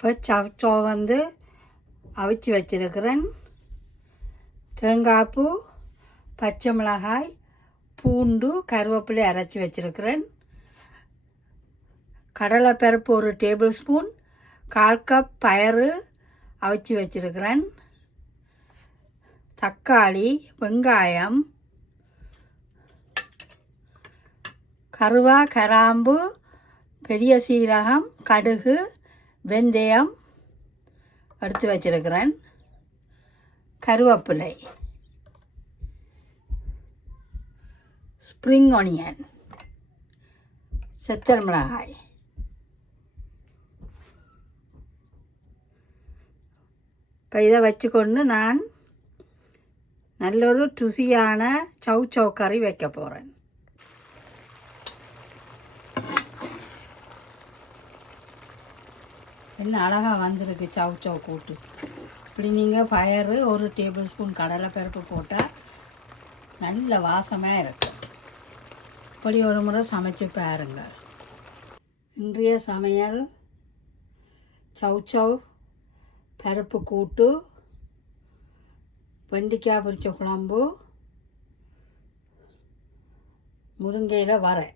இப்போ சவச்சோ வந்து அவிச்சு வச்சிருக்கிறேன். தேங்காய்ப்பூ பச்சை மிளகாய் பூண்டு கருவேப்பிலை அரைச்சி வச்சிருக்கிறேன். கடலைப்பருப்பு ஒரு டேபிள் ஸ்பூன் கால் கப் பயறு அவிச்சு வச்சிருக்கிறேன். தக்காளி வெங்காயம் கருவா கராம்பு பெரிய சீரகம் கடுகு வெந்தயம் எடுத்து வச்சிருக்கிறேன். கருவேப்பிலை. ஸ்ப்ரிங் ஒனியன் செத்தல் மிளகாய். இப்போ இதை வச்சுக்கொண்டு நான் நல்லொரு ருசியான சவு சௌ கறி வைக்க போகிறேன் என்ன அழகாக வந்திருக்கு. சவு சவு கூட்டு. இப்படி நீங்கள் பயறு ஒரு டேபிள் ஸ்பூன் கடலை பருப்பு போட்டால் நல்ல வாசமாக இருக்கும் இப்படி ஒரு முறை சமைச்சு பாருங்க. இன்றைய சமையல் சவு சவு பருப்பு கூட்டு வெண்டிக்காய் பொரிச்ச குழம்பு முருங்கையில் வரை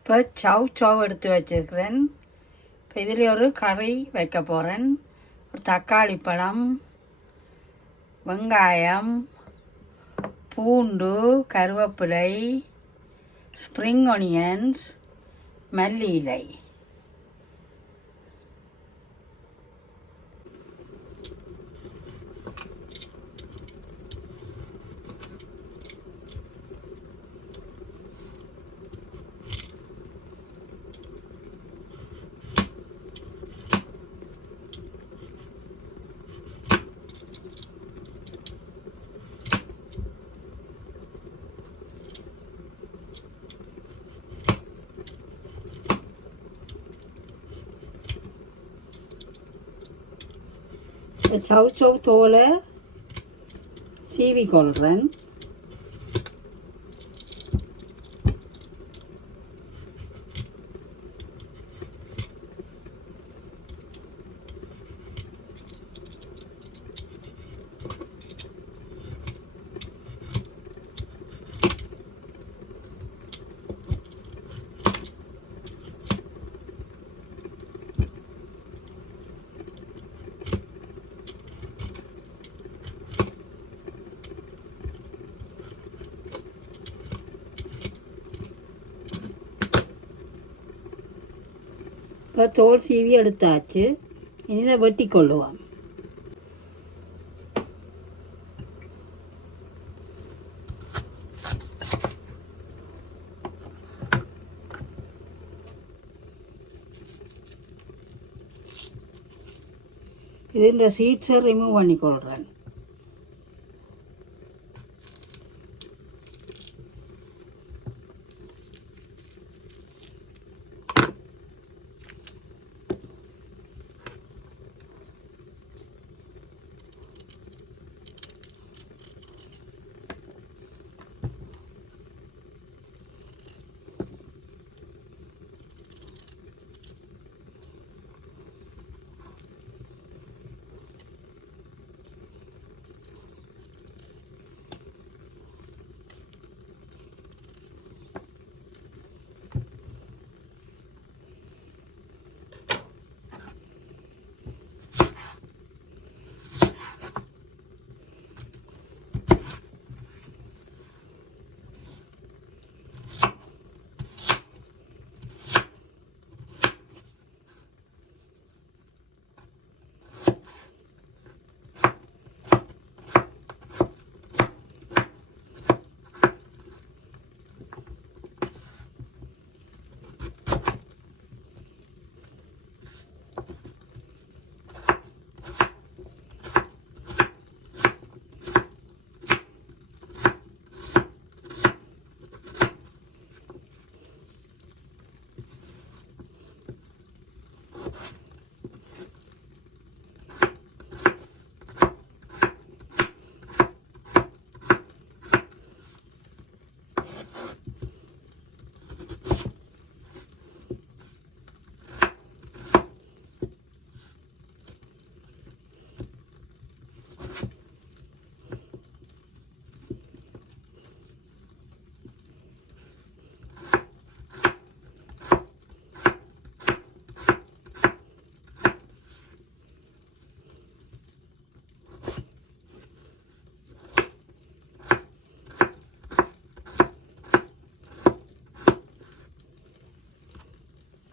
இப்போ சவ் சவ் எடுத்து வச்சிருக்கிறேன். இப்போ இதில் ஒரு கறி வைக்க போகிறேன் ஒரு தக்காளி பழம் வெங்காயம் பூண்டு கருவேப்பிலை ஸ்ப்ரிங் ஒனியன்ஸ் மல்லி இலை சவ் சவ் தோலை சீவி கொள்கிறேன் இப்போ தோல் சீவி எடுத்தாச்சு இனி இதை வெட்டி கொள்ளுவோம் இது இந்த சீட்ஸை ரிமூவ் பண்ணி கொள்கிறேன்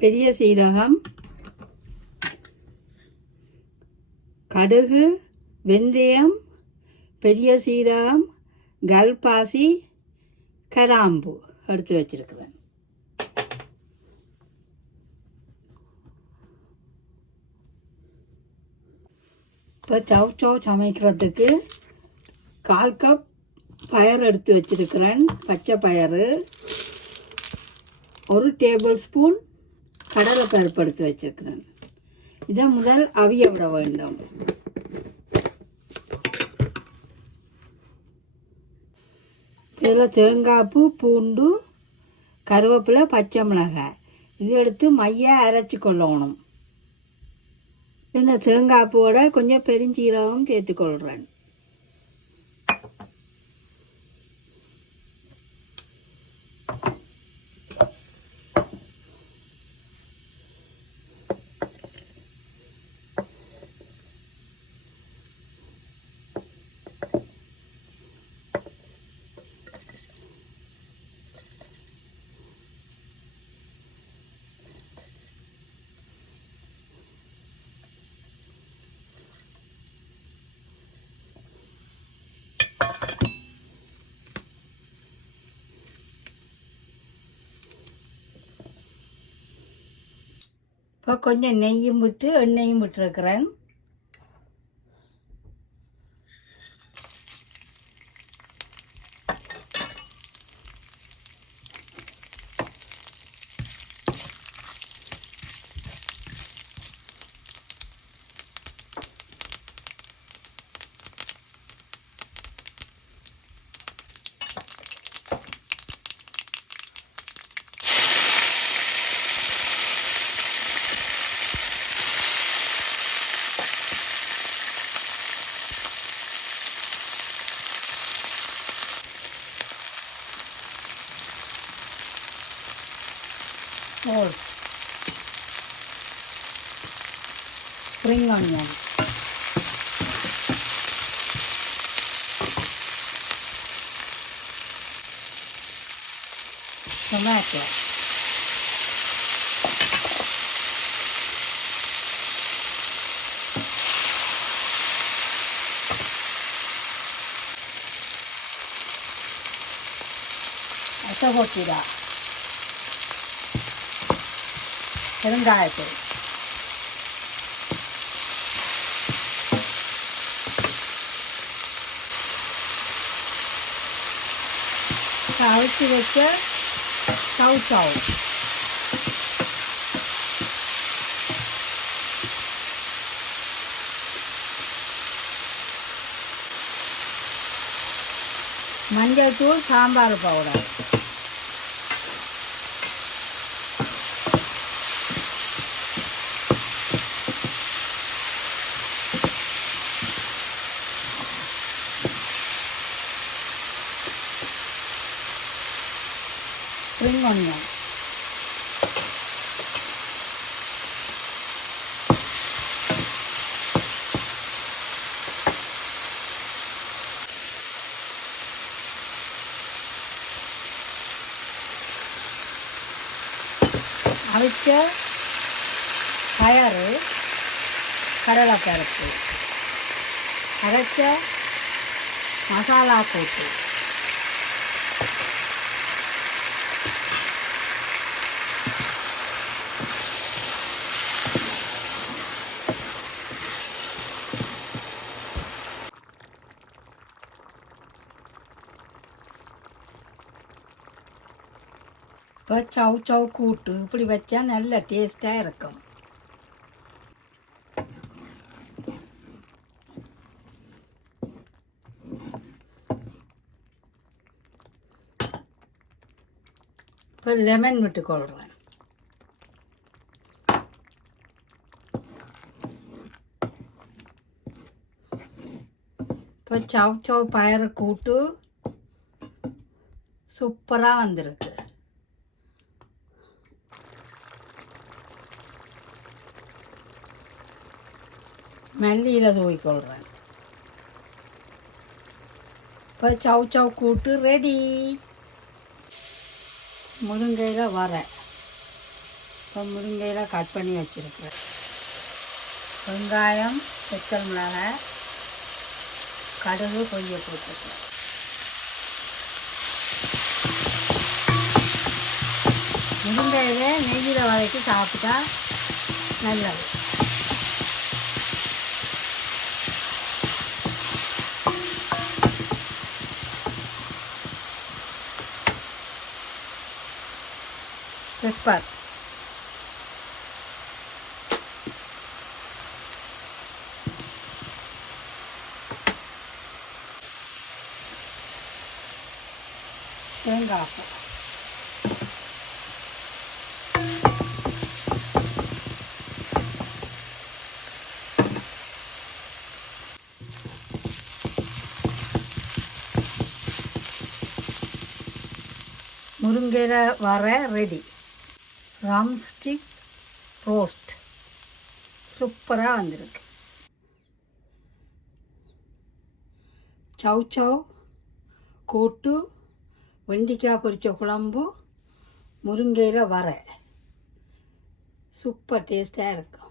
பெரிய சீரகம் கடுகு வெந்தயம் பெரிய சீரகம் கல்பாசி கராம்பு எடுத்து வச்சிருக்கிறேன். இப்போ சவ் சவ் சமைக்கிறதுக்கு கால் கப் பயர் எடுத்து வச்சிருக்கிறேன் பச்சை பயறு. ஒரு டேபிள் ஸ்பூன் கடலை பருப்பு எடுத்து வச்சிருக்கிறேன் இதை முதல் அவிய விட வேண்டும். இதில் தேங்காய் பூ பூண்டு கருவேப்பிலை பச்சை மிளகாய். இது எடுத்து மைய அரைச்சி கொள்ளணும். இந்த தேங்காய் பூவோட கொஞ்சம் பெருஞ்சீரகம் சேர்த்துக்கொள்கிறேன் இப்போ கொஞ்சம் நெய்யும் விட்டு எண்ணெயும் விட்டுருக்கிறேன். और स्प्रिंग ऑनियन 가だ。பெருங்காயத்தூள் அவிச்சு வச்ச சவு சவு மஞ்சள் தூள் சாம்பார் பவுடர் ஸ்ப்ரிங் அவிச்ச பயறு கடலைப்பருப்பு அரைச்ச மசாலா போட்டு. இப்போ சவ் சவ் கூட்டு இப்படி வச்சா நல்ல டேஸ்ட்டாக இருக்கும். இப்போ லெமன் விட்டு கொள்கிறேன் இப்போ சவ் சவ் பயறு கூட்டு சூப்பராக வந்திருக்கு. மல்லியில் தூவிக்கொள்கிறேன் இப்போ சவ் சவ் கூட்டு ரெடி முருங்கையில் வர. இப்போ முருங்கையில் கட் பண்ணி வச்சுருக்கிறேன். வெங்காயம் பெத்தல் மிளகாய் கடுகு கொஞ்சம் போட்டுருக்கேன். முருங்கையில நெய்யில் வதக்கி சாப்பிட்டா நல்லது. பெப்பர் தேங்காய் பூ முருங்கையில் வர ரெடி ராம்ஸ்டிக் ரோஸ்ட். சூப்பராக வந்திருக்கு. சவ் சவ் கூட்டு வெண்டிக்காய் பொரித்த குழம்பு முருங்கையில் வர. சூப்பர் டேஸ்ட்டாக இருக்கும்.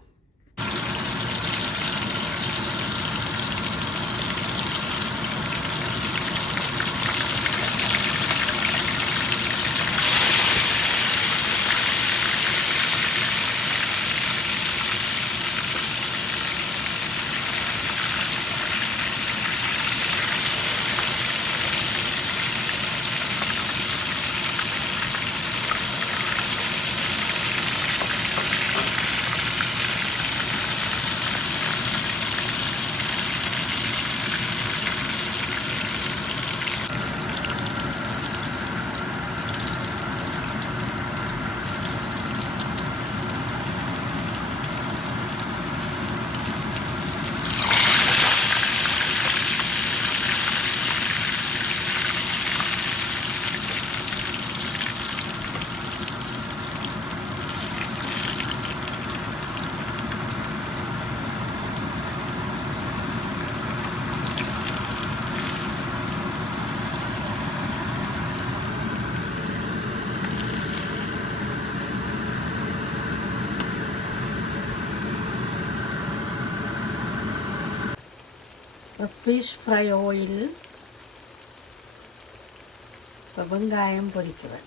ஃபிஷ் ஃப்ரை ஆயில் இப்போ வெங்காயம் பொறிக்குவேன்